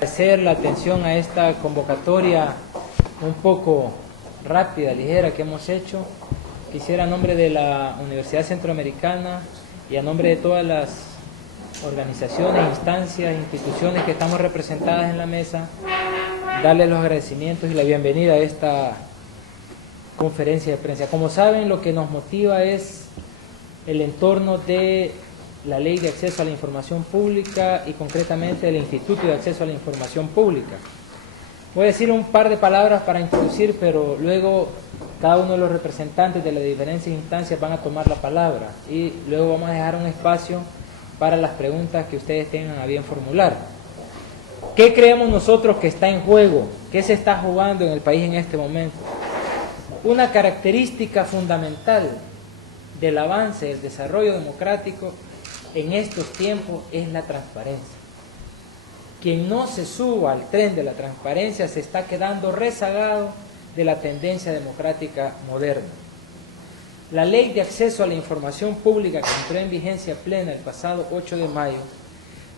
Agradecer la atención a esta convocatoria un poco rápida, ligera que hemos hecho. Quisiera, a nombre de la Universidad Centroamericana y a nombre de todas las organizaciones, instancias, instituciones que estamos representadas en la mesa, darles los agradecimientos y la bienvenida a esta conferencia de prensa. Como saben, lo que nos motiva es el entorno de la Ley de Acceso a la Información Pública y concretamente el Instituto de Acceso a la Información Pública. Voy a decir un par de palabras para introducir, pero luego cada uno de los representantes de las diferentes instancias van a tomar la palabra y luego vamos a dejar un espacio para las preguntas que ustedes tengan a bien formular. ¿Qué creemos nosotros que está en juego? ¿Qué se está jugando en el país en este momento? Una característica fundamental del avance, del desarrollo democrático en estos tiempos es la transparencia. Quien no se suba al tren de la transparencia se está quedando rezagado de la tendencia democrática moderna. La Ley de Acceso a la Información Pública, que entró en vigencia plena el pasado 8 de mayo,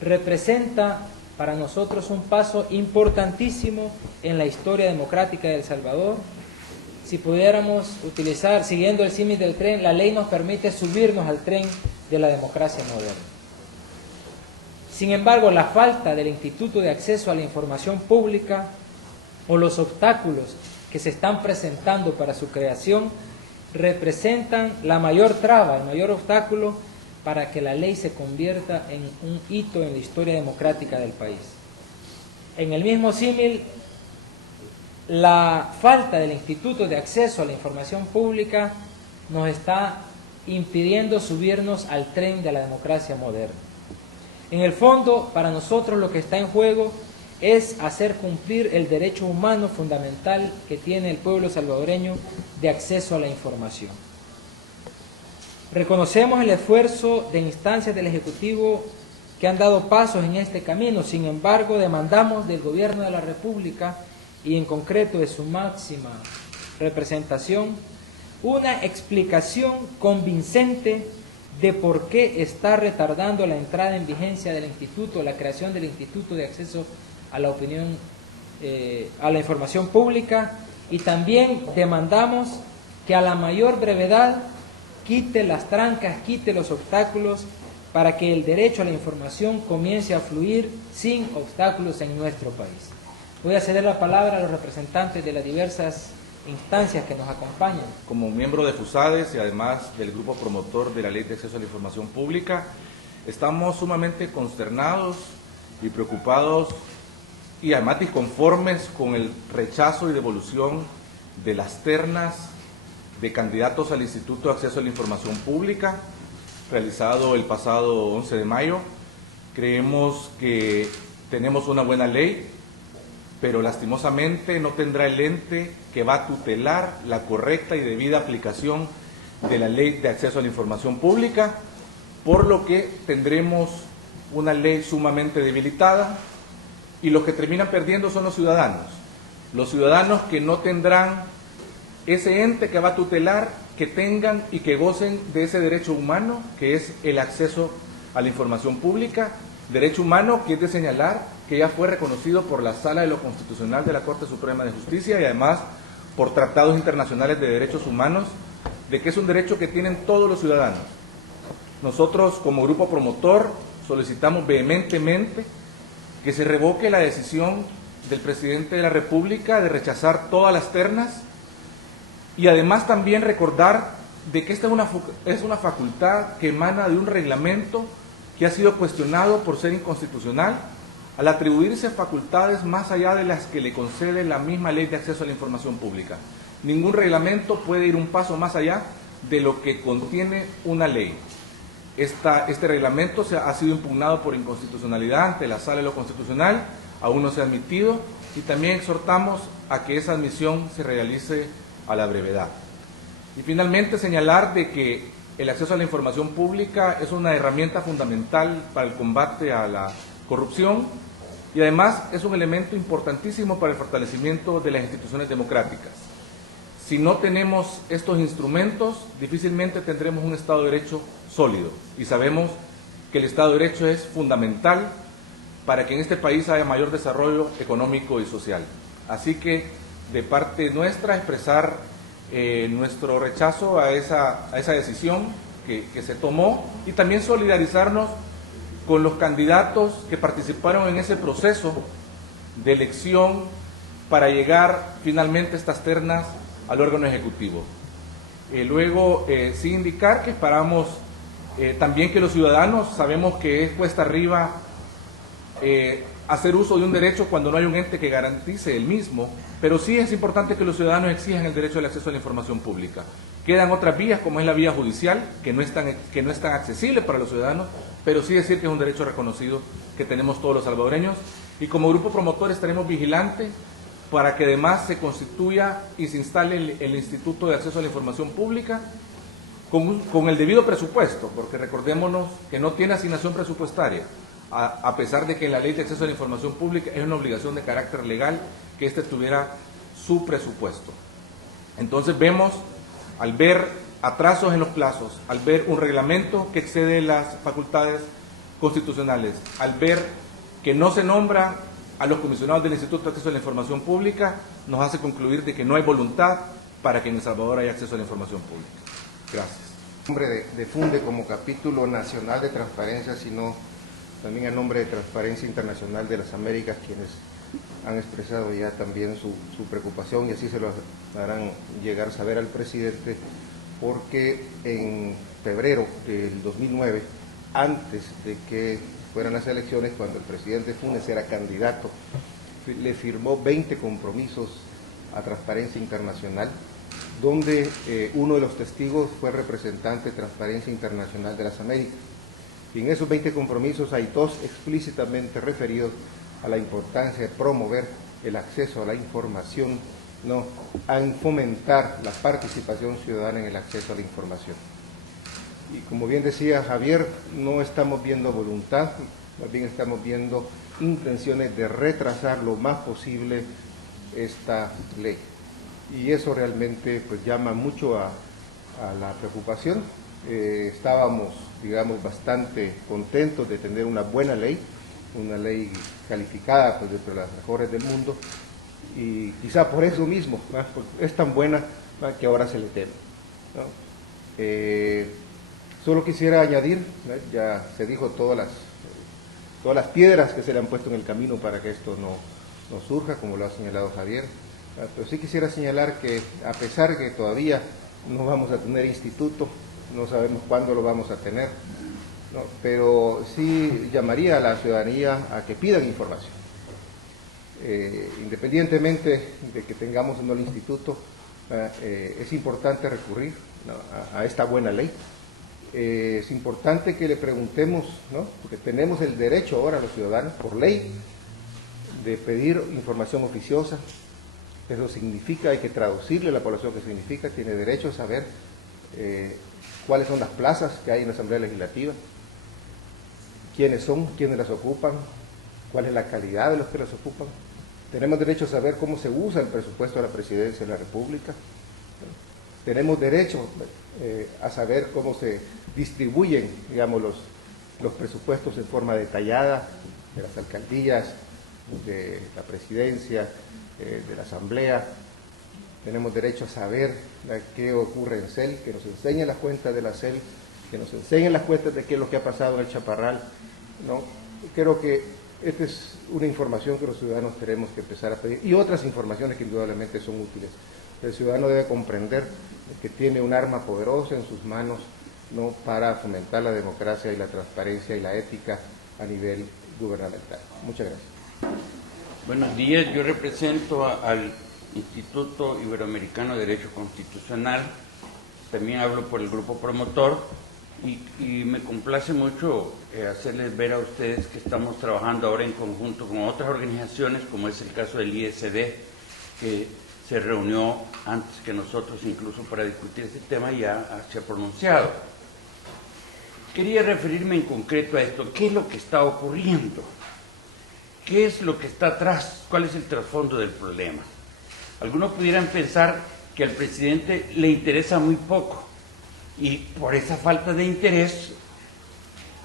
representa para nosotros un paso importantísimo en la historia democrática de El Salvador. Si pudiéramos utilizar, siguiendo el símil del tren, la ley nos permite subirnos al tren de la democracia moderna. Sin embargo, la falta del Instituto de Acceso a la Información Pública o los obstáculos que se están presentando para su creación representan la mayor traba, el mayor obstáculo para que la ley se convierta en un hito en la historia democrática del país. En el mismo símil, la falta del Instituto de Acceso a la Información Pública nos está impidiendo subirnos al tren de la democracia moderna. En el fondo, para nosotros lo que está en juego es hacer cumplir el derecho humano fundamental que tiene el pueblo salvadoreño de acceso a la información. Reconocemos el esfuerzo de instancias del Ejecutivo que han dado pasos en este camino. Sin embargo, demandamos del Gobierno de la República y en concreto de su máxima representación una explicación convincente de por qué está retardando la entrada en vigencia del Instituto, la creación del Instituto de Acceso a la Opinión, a la Información Pública, y también demandamos que a la mayor brevedad quite las trancas, quite los obstáculos para que el derecho a la información comience a fluir sin obstáculos en nuestro país. Voy a ceder la palabra a los representantes de las diversas instancias que nos acompañan. Como miembro de FUSADES y además del grupo promotor de la Ley de Acceso a la Información Pública, estamos sumamente consternados y preocupados y además disconformes con el rechazo y devolución de las ternas de candidatos al Instituto de Acceso a la Información Pública realizado el pasado 11 de mayo. Creemos que tenemos una buena ley, pero lastimosamente no tendrá el ente que va a tutelar la correcta y debida aplicación de la Ley de Acceso a la Información Pública, por lo que tendremos una ley sumamente debilitada y los que terminan perdiendo son los ciudadanos que no tendrán ese ente que va a tutelar, que tengan y que gocen de ese derecho humano que es el acceso a la información pública, derecho humano que es de señalar que ya fue reconocido por la Sala de lo Constitucional de la Corte Suprema de Justicia y además por tratados internacionales de derechos humanos, de que es un derecho que tienen todos los ciudadanos. Nosotros como grupo promotor solicitamos vehementemente que se revoque la decisión del presidente de la República de rechazar todas las ternas y además también recordar de que esta es una facultad que emana de un reglamento que ha sido cuestionado por ser inconstitucional al atribuirse facultades más allá de las que le concede la misma Ley de Acceso a la Información Pública. Ningún reglamento puede ir un paso más allá de lo que contiene una ley. Este reglamento ha sido impugnado por inconstitucionalidad ante la Sala de lo Constitucional, aún no se ha admitido, y también exhortamos a que esa admisión se realice a la brevedad. Y finalmente señalar de que el acceso a la información pública es una herramienta fundamental para el combate a la corrupción y además es un elemento importantísimo para el fortalecimiento de las instituciones democráticas. Si no tenemos estos instrumentos, difícilmente tendremos un Estado de Derecho sólido y sabemos que el Estado de Derecho es fundamental para que en este país haya mayor desarrollo económico y social. Así que de parte nuestra expresar nuestro rechazo a esa decisión que se tomó y también solidarizarnos con los candidatos que participaron en ese proceso de elección para llegar finalmente estas ternas al órgano ejecutivo. Luego, sí indicar que esperamos también que los ciudadanos, sabemos que es cuesta arriba hacer uso de un derecho cuando no hay un ente que garantice el mismo, pero sí es importante que los ciudadanos exijan el derecho al acceso a la información pública. Quedan otras vías, como es la vía judicial, que no es tan accesible para los ciudadanos, pero sí decir que es un derecho reconocido que tenemos todos los salvadoreños, y como grupo promotor estaremos vigilantes para que además se constituya y se instale el Instituto de Acceso a la Información Pública con el debido presupuesto, porque recordémonos que no tiene asignación presupuestaria, a pesar de que la Ley de Acceso a la Información Pública es una obligación de carácter legal que éste tuviera su presupuesto. Entonces vemos, al ver atrasos en los plazos, al ver un reglamento que excede las facultades constitucionales, al ver que no se nombra a los comisionados del Instituto de Acceso a la Información Pública, nos hace concluir de que no hay voluntad para que en El Salvador haya acceso a la información pública. Gracias. En nombre de FUNDE como capítulo nacional de transparencia, sino también en nombre de Transparencia Internacional de las Américas, quienes han expresado ya también su preocupación, y así se lo harán llegar a saber al presidente, porque en febrero del 2009, antes de que fueran las elecciones, cuando el presidente Funes era candidato, le firmó 20 compromisos a Transparencia Internacional, donde uno de los testigos fue representante de Transparencia Internacional de las Américas. Y en esos 20 compromisos hay 2 explícitamente referidos a la importancia de promover el acceso a la información, ¿no?, a fomentar la participación ciudadana en el acceso a la información. Y como bien decía Javier, no estamos viendo voluntad, más bien estamos viendo intenciones de retrasar lo más posible esta ley. Y eso realmente pues llama mucho a la preocupación. Estábamos, digamos, bastante contentos de tener una buena ley, una ley calificada pues entre las mejores del mundo, y quizá por eso mismo, ¿no?, es tan buena, ¿no?, que ahora se le teme, ¿no? Solo quisiera añadir, ¿no?, ya se dijo todas las piedras que se le han puesto en el camino para que esto no surja, como lo ha señalado Javier, ¿no? Pero sí quisiera señalar que a pesar que todavía no vamos a tener instituto, no sabemos cuándo lo vamos a tener, ¿no?, pero sí llamaría a la ciudadanía a que pidan información. Independientemente de que tengamos o no el instituto, es importante recurrir, ¿no?, a esta buena ley. Es importante que le preguntemos, ¿no?, porque tenemos el derecho ahora los ciudadanos, por ley, de pedir información oficiosa. Eso significa, hay que traducirle a la población qué significa, tiene derecho a saber cuáles son las plazas que hay en la Asamblea Legislativa, quiénes son, quiénes las ocupan, cuál es la calidad de los que las ocupan. Tenemos derecho a saber cómo se usa el presupuesto de la Presidencia de la República. Tenemos derecho a saber cómo se distribuyen, digamos, los presupuestos en forma detallada de las alcaldías, de la Presidencia, de la Asamblea. Tenemos derecho a saber qué ocurre en CEL, que nos enseñen las cuentas de la CEL, que nos enseñen las cuentas de qué es lo que ha pasado en el Chaparral, ¿no? Creo que esta es una información que los ciudadanos tenemos que empezar a pedir, y otras informaciones que indudablemente son útiles. El ciudadano debe comprender que tiene un arma poderosa en sus manos, ¿no?, para fomentar la democracia y la transparencia y la ética a nivel gubernamental. Muchas gracias. Buenos días, yo represento al Instituto Iberoamericano de Derecho Constitucional, también hablo por el grupo promotor, y me complace mucho hacerles ver a ustedes que estamos trabajando ahora en conjunto con otras organizaciones, como es el caso del ISD, que se reunió antes que nosotros incluso para discutir este tema y ya se ha pronunciado. Quería referirme en concreto a esto. ¿Qué es lo que está ocurriendo? ¿Qué es lo que está atrás? ¿Cuál es el trasfondo del problema? Algunos pudieran pensar que al presidente le interesa muy poco y por esa falta de interés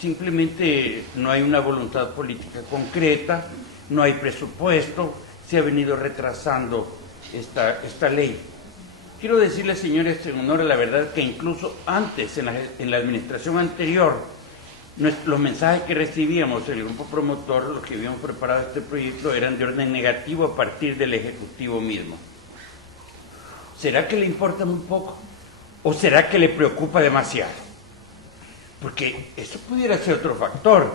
simplemente no hay una voluntad política concreta, no hay presupuesto, se ha venido retrasando esta ley. Quiero decirles, señores, en honor a la verdad, que incluso antes, en la administración anterior, los mensajes que recibíamos del grupo promotor, los que habíamos preparado este proyecto, eran de orden negativo a partir del Ejecutivo mismo. ¿Será que le importa muy poco? ¿O será que le preocupa demasiado? Porque eso pudiera ser otro factor.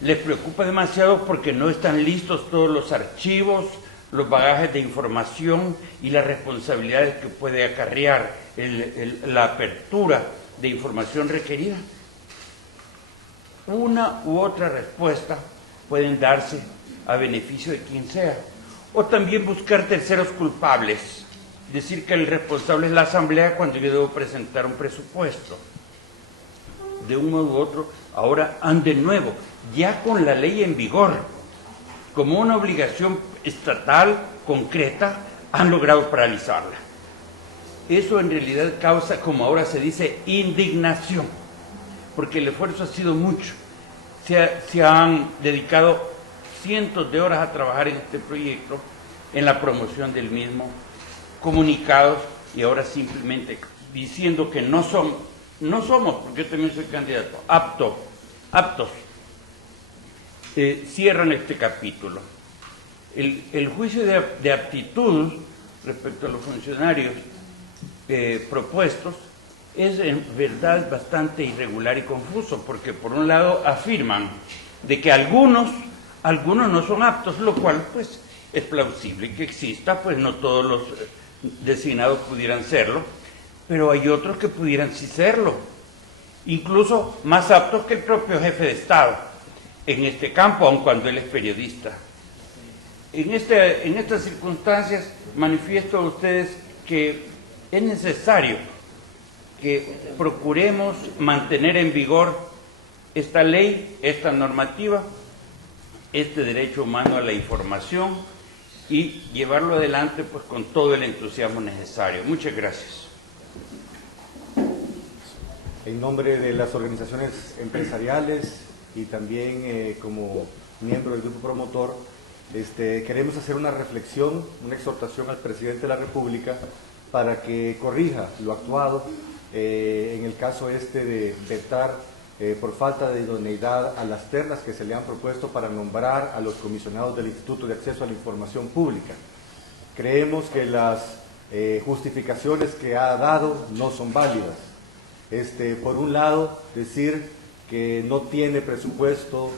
Les preocupa demasiado porque no están listos todos los archivos, los bagajes de información y las responsabilidades que puede acarrear la apertura de información requerida. Una u otra respuesta pueden darse a beneficio de quien sea. O también buscar terceros culpables. Decir que el responsable es la Asamblea cuando yo debo presentar un presupuesto. De un modo u otro, ahora han de nuevo, ya con la ley en vigor, como una obligación estatal concreta, han logrado paralizarla. Eso en realidad causa, como ahora se dice, indignación, porque el esfuerzo ha sido mucho. Se han dedicado cientos de horas a trabajar en este proyecto, en la promoción del mismo, comunicados, y ahora simplemente diciendo que no somos, porque yo también soy candidato, aptos, cierran este capítulo. El juicio de aptitud respecto a los funcionarios propuestos es en verdad bastante irregular y confuso, porque por un lado afirman de que algunos no son aptos, lo cual pues es plausible que exista, pues no todos los designados pudieran serlo, pero hay otros que pudieran sí serlo, incluso más aptos que el propio jefe de Estado en este campo, aun cuando él es periodista. En estas circunstancias manifiesto a ustedes que es necesario que procuremos mantener en vigor esta ley, esta normativa, este derecho humano a la información y llevarlo adelante pues con todo el entusiasmo necesario. Muchas gracias. En nombre de las organizaciones empresariales y también como miembro del grupo promotor, queremos hacer una reflexión, una exhortación al presidente de la República para que corrija lo actuado en el caso de vetar por falta de idoneidad a las ternas que se le han propuesto para nombrar a los comisionados del Instituto de Acceso a la Información Pública. Creemos que las justificaciones que ha dado no son válidas. Por un lado, decir que no tiene presupuesto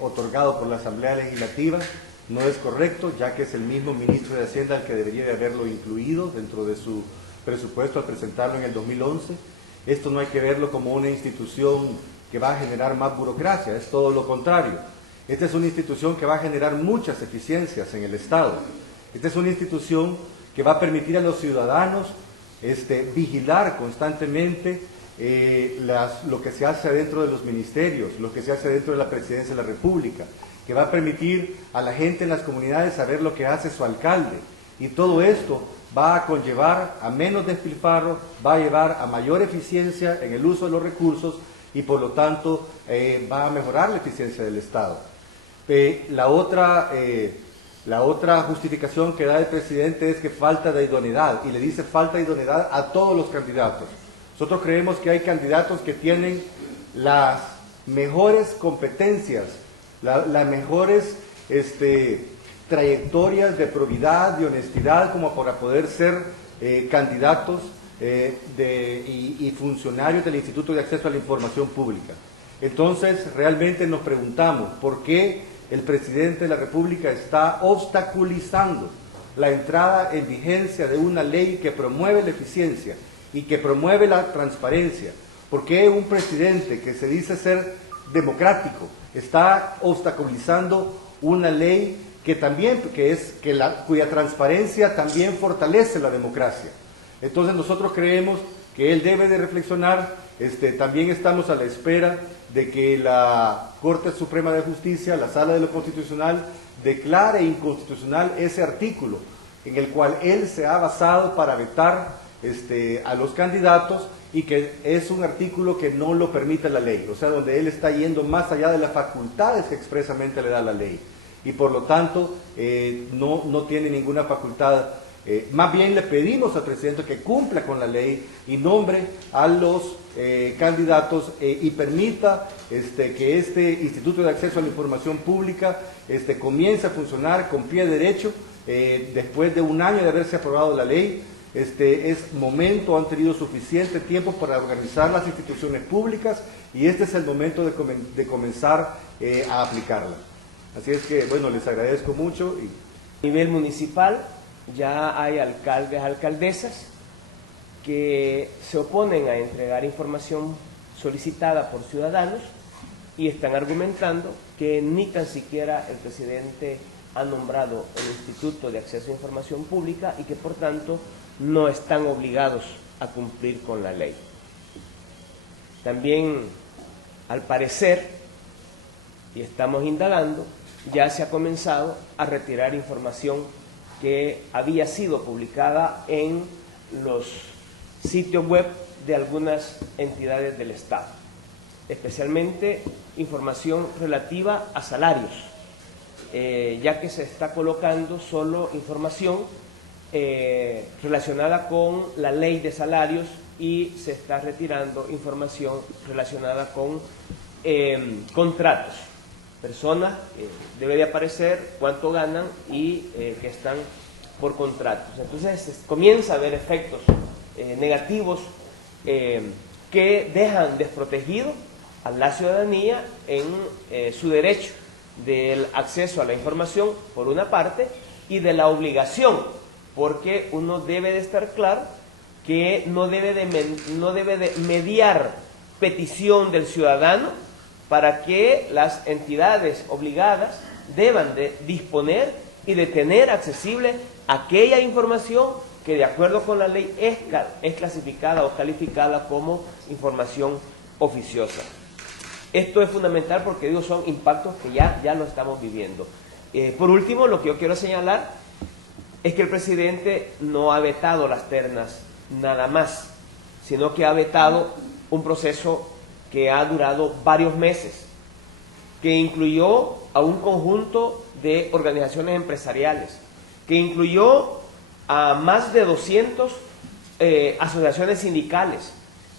otorgado por la Asamblea Legislativa no es correcto, ya que es el mismo ministro de Hacienda el que debería de haberlo incluido dentro de su presupuesto al presentarlo en el 2011. Esto no hay que verlo como una institución que va a generar más burocracia, es todo lo contrario. Esta es una institución que va a generar muchas eficiencias en el Estado. Esta es una institución que va a permitir a los ciudadanos vigilar constantemente lo que se hace dentro de los ministerios, lo que se hace dentro de la Presidencia de la República, que va a permitir a la gente en las comunidades saber lo que hace su alcalde. Y todo esto va a conllevar a menos despilfarro, va a llevar a mayor eficiencia en el uso de los recursos y por lo tanto va a mejorar la eficiencia del Estado. La otra justificación que da el presidente es que falta de idoneidad, y le dice falta de idoneidad a todos los candidatos. Nosotros creemos que hay candidatos que tienen las mejores competencias, las mejores trayectorias de probidad, de honestidad, como para poder ser candidatos y funcionarios del Instituto de Acceso a la Información Pública. Entonces, realmente nos preguntamos por qué el presidente de la República está obstaculizando la entrada en vigencia de una ley que promueve la eficiencia y que promueve la transparencia. ¿Por qué un presidente que se dice ser democrático está obstaculizando una ley cuya transparencia también fortalece la democracia? Entonces nosotros creemos que él debe de reflexionar. También estamos a la espera de que la Corte Suprema de Justicia, la Sala de lo Constitucional, declare inconstitucional ese artículo en el cual él se ha basado para vetar a los candidatos, y que es un artículo que no lo permite la ley, o sea, donde él está yendo más allá de las facultades que expresamente le da la ley, y por lo tanto no tiene ninguna facultad. Más bien le pedimos al presidente que cumpla con la ley y nombre a los candidatos y permita que este Instituto de Acceso a la Información Pública comience a funcionar con pie derecho después de un año de haberse aprobado la ley. Es momento, han tenido suficiente tiempo para organizar las instituciones públicas y este es el momento de comenzar a aplicarla. Así es que, bueno, les agradezco mucho. A nivel municipal ya hay alcaldes, alcaldesas que se oponen a entregar información solicitada por ciudadanos y están argumentando que ni tan siquiera el presidente ha nombrado el Instituto de Acceso a Información Pública y que por tanto no están obligados a cumplir con la ley. También, al parecer, y estamos indagando, ya se ha comenzado a retirar información que había sido publicada en los sitios web de algunas entidades del Estado, especialmente información relativa a salarios, ya que se está colocando solo información relacionada con la ley de salarios y se está retirando información relacionada con contratos. Personas, debe de aparecer cuánto ganan y que están por contratos. Entonces comienza a haber efectos negativos que dejan desprotegido a la ciudadanía en su derecho del acceso a la información, por una parte, y de la obligación, porque uno debe de estar claro que no debe de mediar petición del ciudadano para que las entidades obligadas deban de disponer y de tener accesible aquella información que de acuerdo con la ley es clasificada o calificada como información oficiosa. Esto es fundamental porque digo, son impactos que ya lo estamos viviendo. Por último, lo que yo quiero señalar es que el presidente no ha vetado las ternas nada más, sino que ha vetado un proceso que ha durado varios meses, que incluyó a un conjunto de organizaciones empresariales, que incluyó a más de 200 asociaciones sindicales,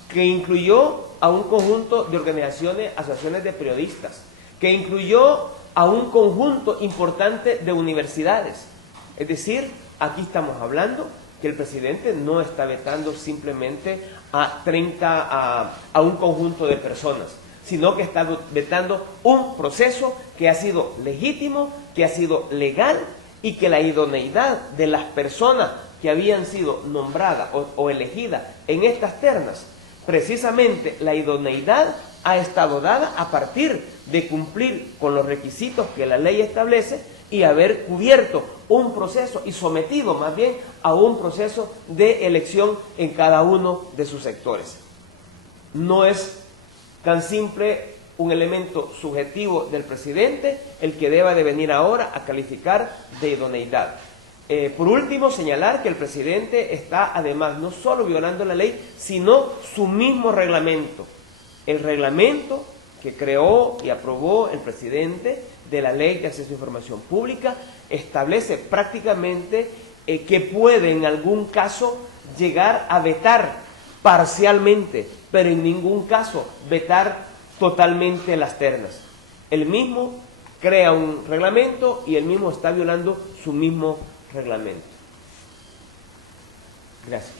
que incluyó a un conjunto de organizaciones, asociaciones de periodistas, que incluyó a un conjunto importante de universidades. Es decir, aquí estamos hablando que el presidente no está vetando simplemente a un conjunto de personas, sino que está vetando un proceso que ha sido legítimo, que ha sido legal y que la idoneidad de las personas que habían sido nombradas o elegidas en estas ternas, precisamente la idoneidad ha estado dada a partir de cumplir con los requisitos que la ley establece y haber cubierto un proceso y sometido más bien a un proceso de elección en cada uno de sus sectores. No es tan simple un elemento subjetivo del presidente el que deba de venir ahora a calificar de idoneidad. Por último, señalar que el presidente está además no solo violando la ley, sino su mismo reglamento. El reglamento que creó y aprobó el presidente de la Ley de Acceso a Información Pública establece prácticamente que puede en algún caso llegar a vetar parcialmente, pero en ningún caso vetar totalmente las ternas. El mismo crea un reglamento y el mismo está violando su mismo reglamento. Gracias.